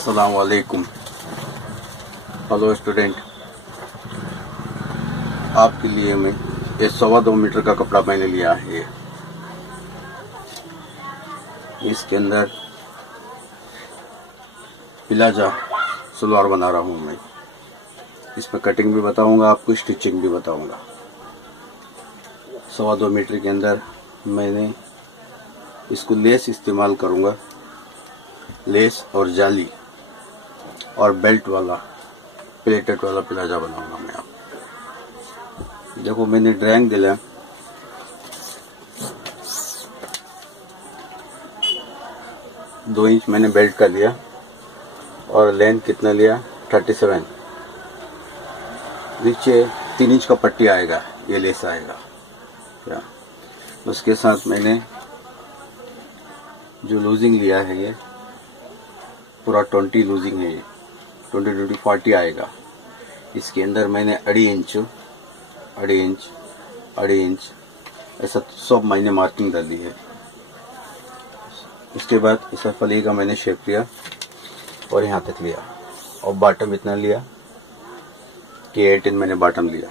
अस्सलाम वालेकुम। Hello student, आपके लिए मैं ये 2.25 मीटर का कपड़ा मैंने लिया है। इसके अंदर प्लाजा सलवार बना रहा हूँ मैं। इसमें कटिंग भी बताऊंगा आपको, स्टिचिंग भी बताऊंगा। 2.25 मीटर के अंदर मैंने इसको लेस इस्तेमाल करूंगा, लेस और जाली और बेल्ट वाला प्लेटेड वाला प्लाजा बनाऊंगा मैं। आप देखो, मैंने ड्राइंग दिला 2 इंच मैंने बेल्ट का लिया और लेंथ कितना लिया 37। नीचे 3 इंच का पट्टी आएगा, ये लेस आएगा क्या। उसके साथ मैंने जो लूजिंग लिया है ये पूरा 20 लूजिंग है, ये 20 40 आएगा। इसके अंदर मैंने 2.5 इंच ऐसा सब मैंने मार्किंग डाली है। उसके बाद इस फली का मैंने शेप लिया और यहाँ तक लिया, और बॉटम इतना लिया कि 18 मैंने बॉटम लिया।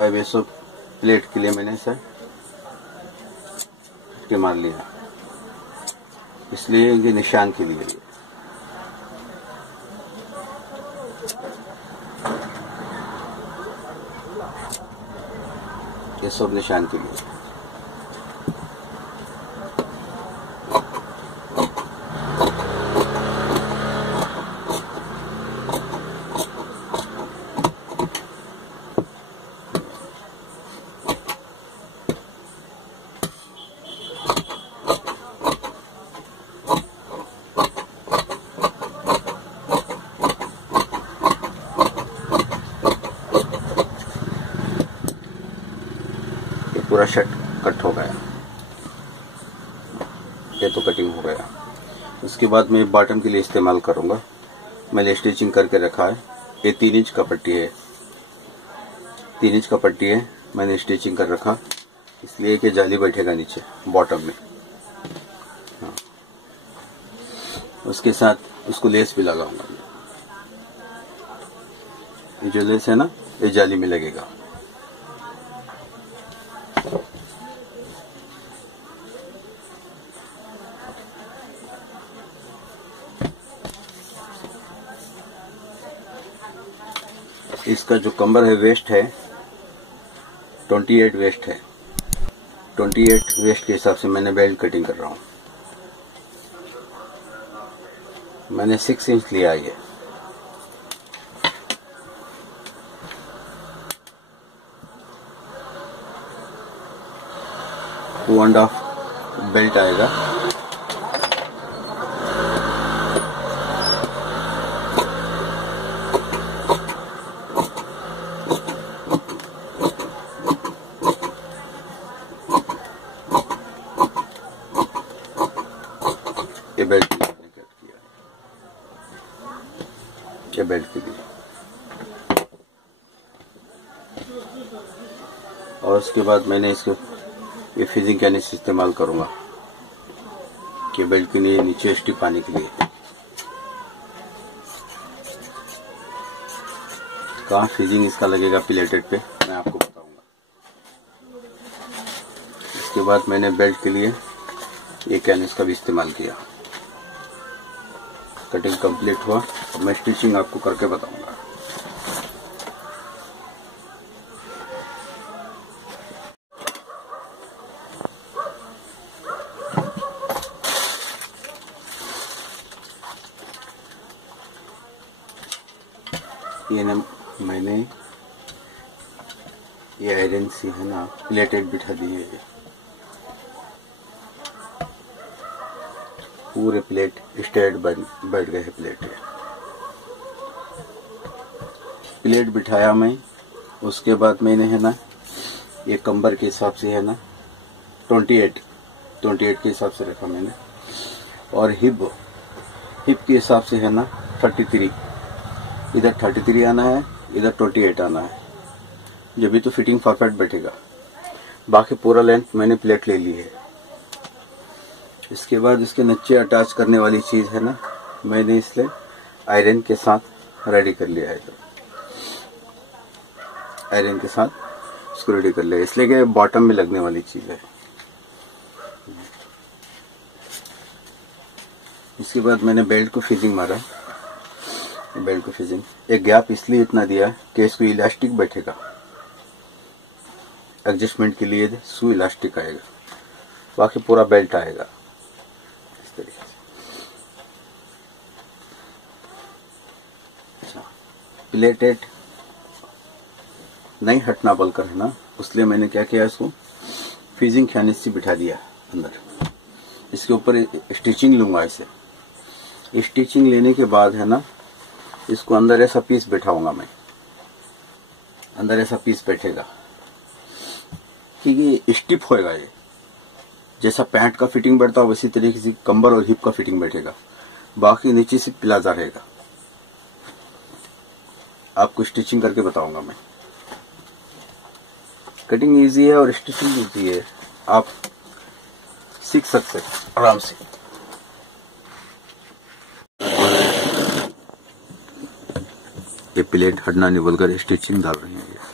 अब ये सब प्लेट के लिए मैंने इसे के मार लिया, इसलिए ये निशान के लिए। ये सब निशान के लिए। पूरा शर्ट कट हो गया, ये तो कटिंग हो गया। उसके बाद मैं बॉटम के लिए इस्तेमाल करूंगा। मैंने स्टिचिंग करके रखा है। ये 3 इंच का पट्टी है, 3 इंच का पट्टी है, मैंने स्टिचिंग कर रखा इसलिए कि जाली बैठेगा नीचे बॉटम में। हाँ। उसके साथ उसको लेस भी लगाऊंगा। ये जो लेस है ना, ये जाली में लगेगा। इसका जो कमर है, वेस्ट है 28 वेस्ट है। 28 वेस्ट के हिसाब से मैंने बेल्ट कटिंग कर रहा हूँ। मैंने 6 इंच लिया है। 2.5 बेल्ट आएगा। ये बेल्ट मैंने कट किया, ये बेल्ट के लिए। और उसके बाद मैंने इसको ये फिजिंग कैनिस इस्तेमाल करूंगा कि बेल्ट के लिए नीचे स्टिप आने के लिए। कहाँ फिजिंग इसका लगेगा प्लेटेड पे, मैं आपको बताऊंगा। इसके बाद मैंने बेल्ट के लिए ये कैनिस का भी इस्तेमाल किया। कटिंग कंप्लीट हुआ, अब मैं स्टिचिंग आपको करके बताऊंगा। ये ना मैंने ये आयरन सी है ना, प्लेटेड बिठा दी है। पूरे प्लेट स्ट्रेट बैठ गए प्लेट है। प्लेट बिठाया मैं। उसके बाद मैंने है ना ये कंबर के हिसाब से है ना 28 28 के हिसाब से रखा मैंने। और हिप के हिसाब से है ना 33, इधर 33 आना है, इधर 28 आना है, जब भी तो फिटिंग परफेक्ट बैठेगा। बाकी पूरा लेंथ मैंने प्लेट ले ली है। इसके बाद इसके नीचे अटैच करने वाली चीज है ना, मैंने इसलिए आयरन के साथ रेडी कर लिया है। आयरन के साथ इसको रेडी कर लिया, इसलिए कि बॉटम में लगने वाली चीज है। इसके बाद मैंने बेल्ट को फिजिंग मारा। बेल्ट को फिजिंग एक गैप इसलिए इतना दिया कि इसको इलास्टिक बैठेगा, एडजस्टमेंट के लिए सू इलास्टिक आएगा, बाकी पूरा बेल्ट आएगा इस तरीके से। अच्छा, प्लेटेड नहीं हटना बोलकर है ना, इसलिए मैंने क्या किया, इसको फिजिंग खाने से बिठा दिया अंदर। इसके ऊपर स्टिचिंग लूंगा। इसे स्टिचिंग लेने के बाद है ना, इसको अंदर ऐसा पीस बैठाऊंगा मैं, अंदर ऐसा पीस बैठेगा कि ये स्टिफ होएगा। ये जैसा पैंट का फिटिंग बैठता है वैसी तरीके से कंबर और हिप का फिटिंग बैठेगा, बाकी नीचे से प्लाजा रहेगा। आपको स्टिचिंग करके बताऊंगा मैं। कटिंग इजी है और स्टिचिंग इजी है, आप सीख सकते हैं आराम से। ये प्लेट हटना नहीं बोलकर स्टिचिंग डाल रही है।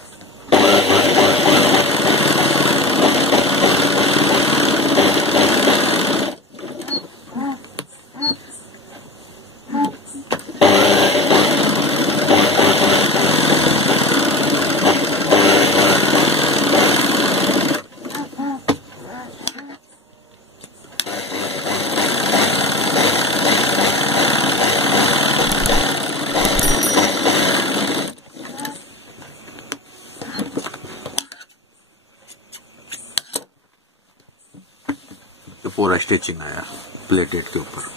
पूरा स्टिचिंग आया प्लेटेड के ऊपर,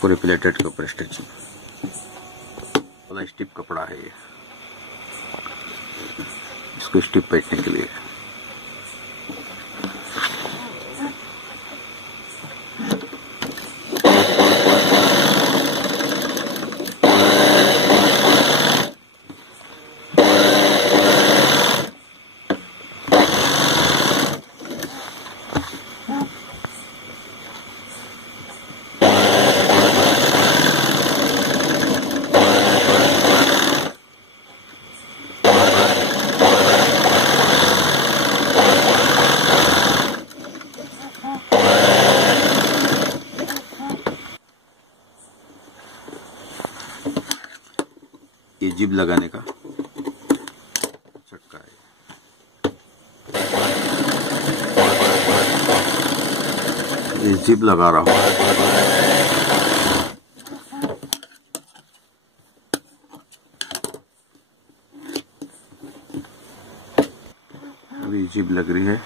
पूरे प्लेटेड के ऊपर स्टिचिंग। बड़ा स्टिप कपड़ा है ये, इसको स्टिप बैठने के लिए। ये जिब लगाने का चक्का है। ये जिब लगा रहा हूं। अभी जिब लग रही है,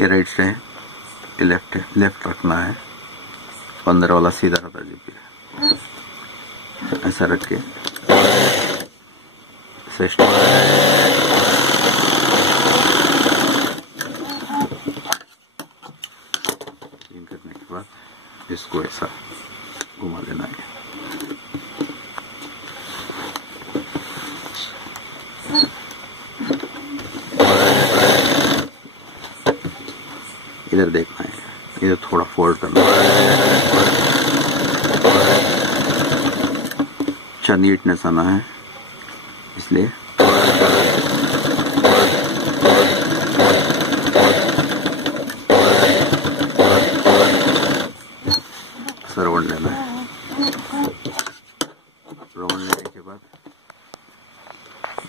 ये राइट से है, ये लेफ्ट है, लेफ्ट रखना है। 15 वाला सीधा रहता है जिब, ऐसा रख के सिस्टम करने के बाद इसको ऐसा घुमा देना है। इधर देखना है, इधर थोड़ा फोल्ड करना है, अच्छा नीटनेस आना है, इसलिए राउंड लेना है। राउंड लेने के बाद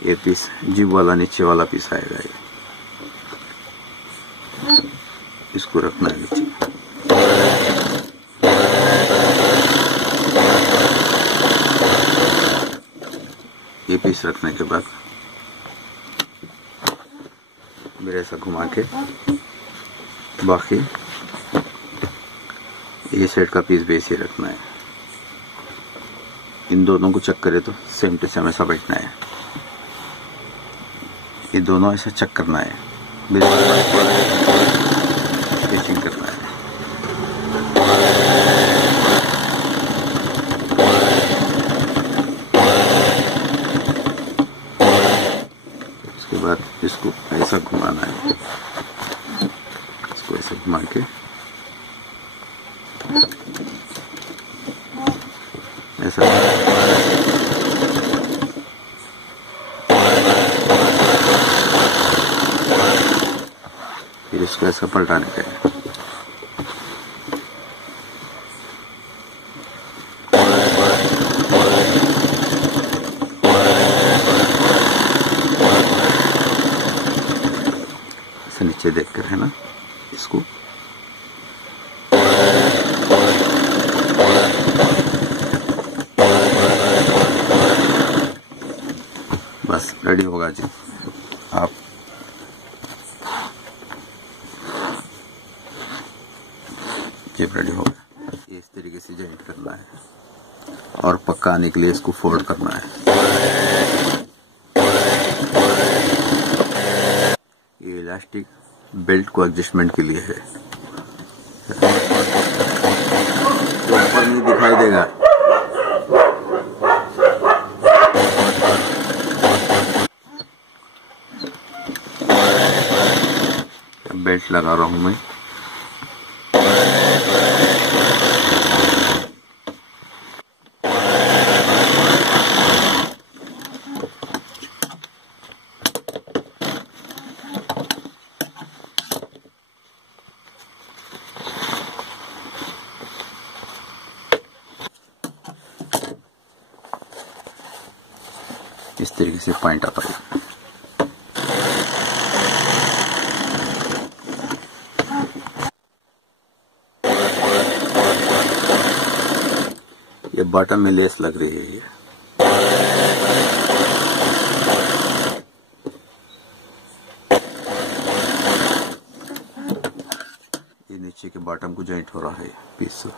ये पीस जिब वाला नीचे वाला पीस आएगा, ये इसको रखना है नीचे। ये पीस रखने के बाद मेरे ऐसा घुमा के, बाकी ये साइड का पीस भी ऐसे रखना है। इन दोनों को चेक करे तो सेम टू सेम ऐसा बैठना है। ये दोनों ऐसा चेक करना है। उसके बाद इसको ऐसा घुमाना है, इसको ऐसे घुमा के ऐसा फिर इसको ऐसा पलटाने का है। ऐसे नीचे देखकर है ना, इसको बस रेडी होगा जी। आप जिप रेडी होगा। ये इस तरीके से जॉइंट करना है और पक्का आने के लिए इसको फोल्ड करना है। ये इलास्टिक बेल्ट को एडजस्टमेंट के लिए है, ऊपर नहीं दिखाई देगा। बेल्ट लगा रहा हूं मैं। इस तरीके से पॉइंट आता है। ये बॉटम में लेस लग रही है। ये नीचे के बॉटम को जॉइंट हो रहा है पीस से।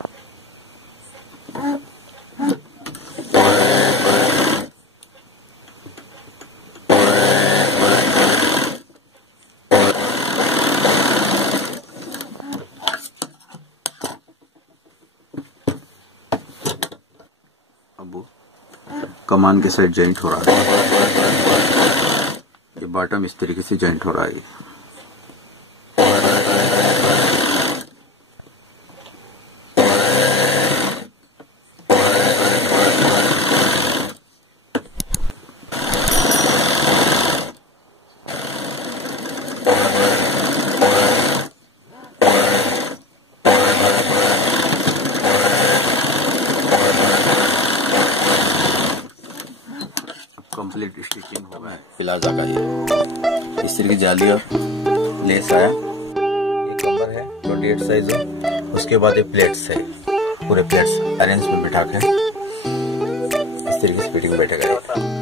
कमान के साइड जॉइंट हो रहा है। ये बॉटम इस तरीके से जॉइंट हो रहा है। कंप्लीट स्टिचिंग हो गया है प्लाजा का। ये इस तरीके जाली और लेस आया। ये कवर है 28 साइज है। उसके बाद ये प्लेट्स है, पूरे प्लेट्स अरेंज में बिठा के इस तरीके से फिटिंग बैठेगा।